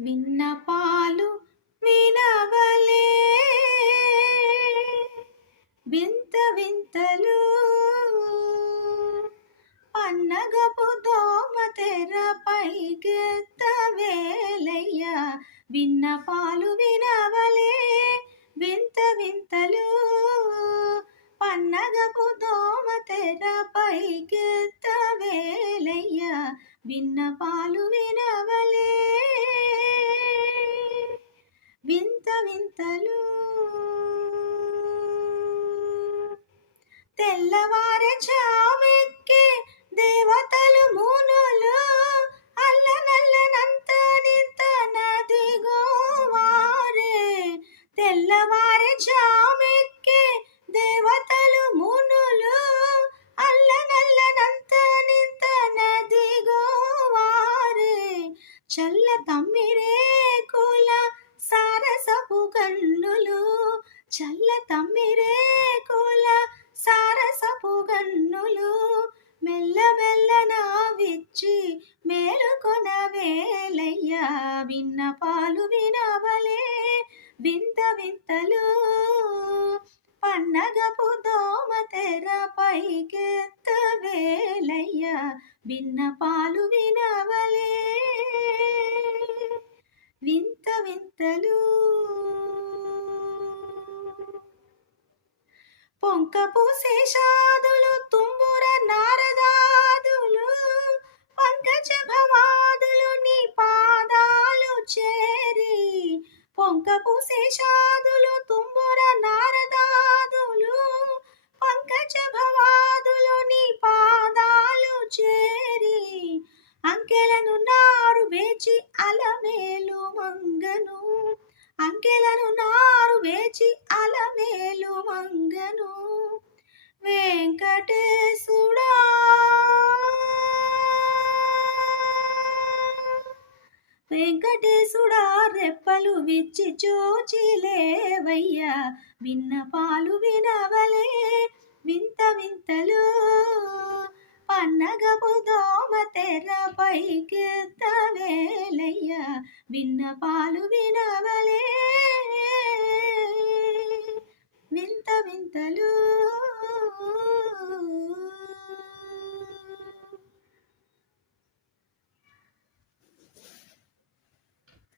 విన్నపాలు వినవలే వింత వింతలు పన్నగపు దోమ తెర పైకెత్తవేలయ్య విన్నపాలు వినవలే వింత వింతలు పన్నగపు దోమ తెర పైకెత్తవేలయ్య విన్నపాలు వినవలే వింత వింతలు తెల్లవారే చామెక్కే దేవతలు మునులు అల్లనల్లనంత నింత నదిగోవారే తెల్లవారే చామెక్కే దేవతలు మునులు అల్లనల్లనంత నింత నదిగోవారే చల్ల తమ్మిరే కుల సారసపు కన్నులు చల్ల తమ్మిరే కుల సారసపు గన్నులు మెల్ల మెల్ల నావిచ్చి మేలుకొనవేలయ్య విన్నపాలు వినవలే వింత వింతలు పన్నగపు దోమ తెర పైకెత్తవేలయ్య విన్నపాలు వినవలే వింత వింతలు పొంకపు శేషాదులు తుంబుర నారదాదులు పంకజ భవాదులు నీ పాదాలు చేరి పొంకపు శేషాదులు తుంబుర నారదాదులు పంకజ భవాదులు నీ పాదాలు చేరి అంకెలను నారు వేచి అలమేలు మంగను అంకెలను నారు వేచి అలమేలు మంగను వెంకటేశుడా వెంకటేశుడా రెప్పలు విచ్చి చూచిలేవయ్యా విన్నపాలు వినవలే వింత వింతలు పన్నగపు దోమ తెర పైకెత్తవేలయ్య విన్నపాలు వినవలే వింత వింతలు